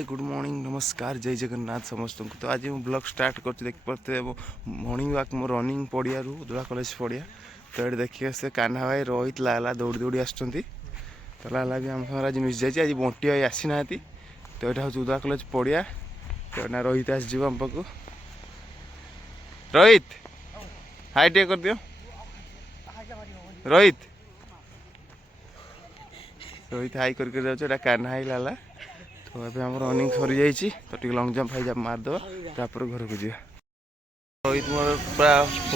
Hi good morning नमस्कार जय जगन्नाथ समस्त को। तो आज मैं ब्लॉग स्टार्ट कर देख पारे मॉर्निंग वॉक मो रनिंग पड़िया दुला कॉलेज पड़िया। तो ये देखिए से कान्हा भाई रोहित लाला दौड़ी दौड़ी आसुँच। तो लाला भी आम सागर आज मिस जाए। आज बंटी भाई आसी ना। तो यहाँ हूँ दुला कॉलेज पड़िया। तो ना रोहित आसो आम पाक। रोहित हाय टे कर दियो। रोहित रोहित हाई करके जाऊँ कान्हा भाई लाला। तो अभी आम रनिंग सरी जाइए। तो टे लंग जंप हाई जंप मारदेव तापर घर को जा। रोहित मोर पूरा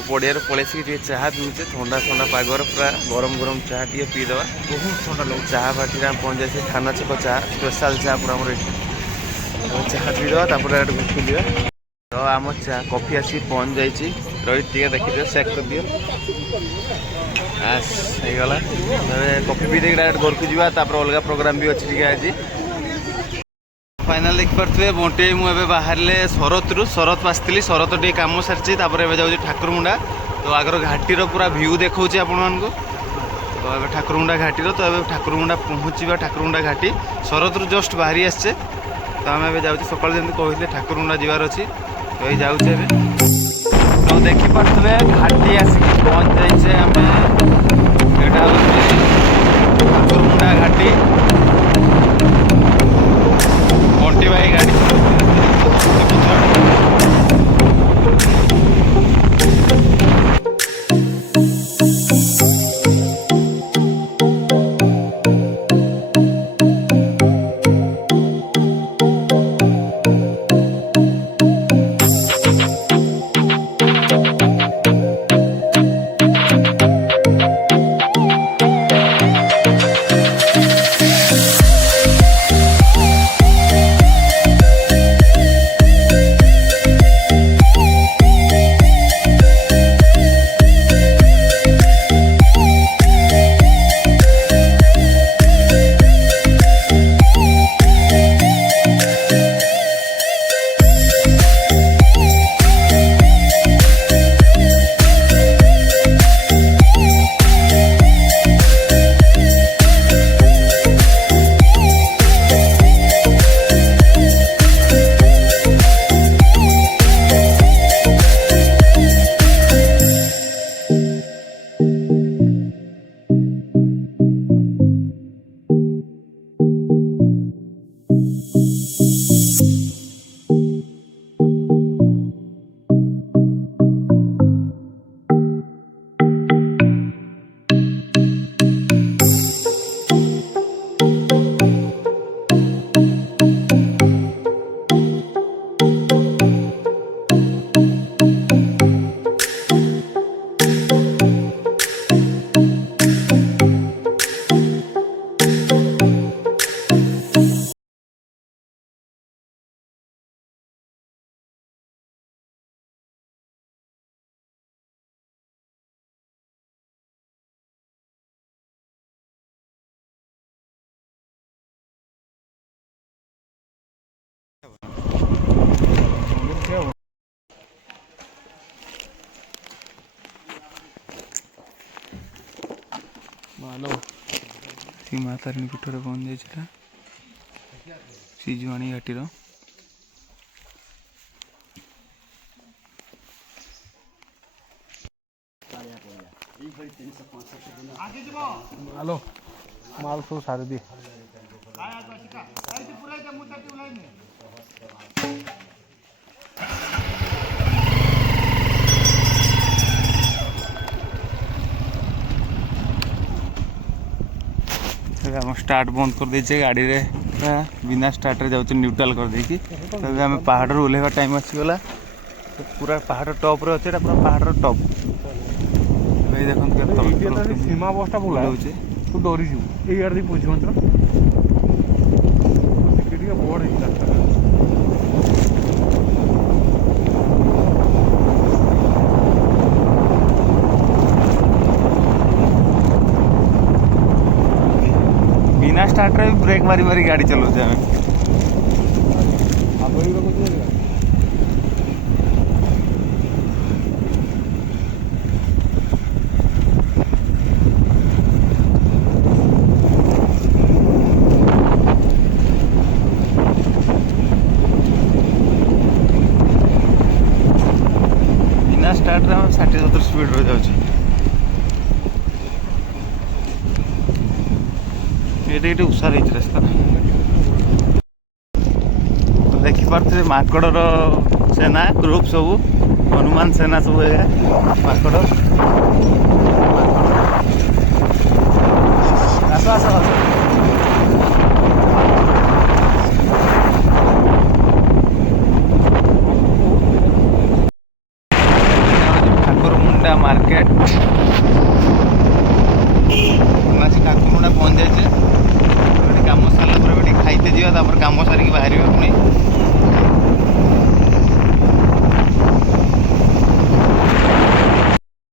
पड़िया पलि चाह पीछे ठंडा ठंडा पागर पूरा गरम गरम चाह टे पीदे बहुत ठंडा लगे। चाह पार्टी पहुँच जाए थाना छक चाह स्पेशल चाह पूरा चाह पीदे तापर घुस जा। तो आम चाह कॉफी आसी पहुँच जाइए। रोहित टे देखिए सेक कर दियो गला। कॉफी पी दे डायरेक्ट घर को जा। अलग प्रोग्राम भी अच्छी आज फाइनाल देखिपे बंटे मुझे बाहर शरत आसती शरत टे कम सारी जाऊँ ठाकुरमुंडा। तो आगर घाटीर पूरा भ्यू देखा आपण को। तो अब ठाकुरमुंडा घाटीर तो अब ठाकुरमुंडा पहुँचा ठाकुरमुंडा घाटी शरत जस्ट बाहरी आसचे। तो आम ए जाऊँ सकाल जमी कहते ठाकुरमुंडा जबार अच्छी। तो ये जाऊँ तो देखिपे घाटी आसिक पहुँच जाइए आम ठाकुरमुंडा घाटी। बंटी भाई गाड़ी माँ तारिणी पीठ में पहुँच जाए सिजुआणी घाटीर। हेलो माल सब सारी दी स्टार्ट बंद कर दीजिए गाड़ी रे बिना स्टार्ट रे जाऊँ न्यूट्रल कर देकी। तो आम पहाड़ ओह्लैवा टाइम आसीगला। तो पूरा पहाड़ टॉप रे अच्छे पूरा पहाड़ टॉप देखो सीमा बसटा बुला तू डरी जाड़ पोजिशन बड़ बिना स्टार्ट रे ब्रेक मारी मारी गाड़ी चलाऊे आम। ये उषार रास्ता तो देखिपे माकड़र सेना ग्रुप सब हनुमान सेना सब माकड़ आस आस ठाकुरमुंडा मार्केट ठाकुरमुंडा पहुंच जाए कम सारा खाइते जा कम सारिक बाहर पुणी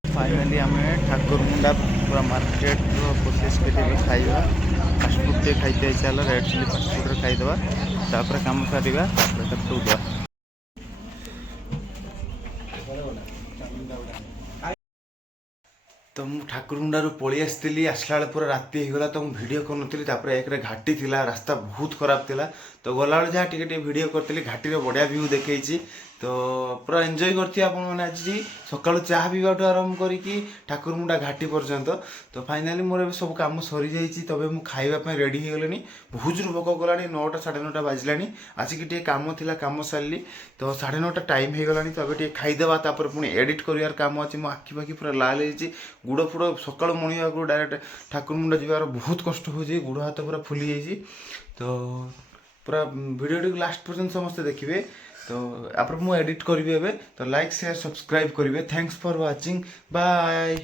फाइनाली आम ठाकुरमुंडा पूरा मार्केट प्रोसेस के खाइबा फास्टफुड टे खाइते चल रेड चिली फास्टफुड खाईदे तापर कम सारा शोदा तो मु ठाकुरमुंडारू पलि आसती आसला बेले पूरा राति होगला तो मुझे भिड कर एक घाटी थी रास्ता बहुत खराब थिला तो गला जहाँ टे भिड करी घाटी बढ़िया व्यू देखी तो पूरा एंजॉय करती आज सकाल चाह पीवा आरंभ करके ठाकुरमुंडा घाटी पर्यंत तो फाइनाली मोर सब कम सरी जाइए तबे मु खाइबा रेडी हो गले बहुत जोर भोक गला 9टा 9:30 बाजला आसिक कम थी कम सारे तो 9:30 टाइम हो गला तो ये खाईदेवा पुणी एडिट कर कम अच्छे मो आखि पाखि पूरा लाल हो गुड़ फुड़ सकाल मणिया को डायरेक्ट ठाकुरमुंडा जीवार बहुत कष्ट हो गुड़ हाथ पूरा फुली जाइए तो पूरा वीडियो लास्ट पर्यंत समस्ते देखिए तो आप मुझे एडिट करी तो लाइक शेयर सब्सक्राइब करेंगे थैंक्स फॉर वाचिंग बाय।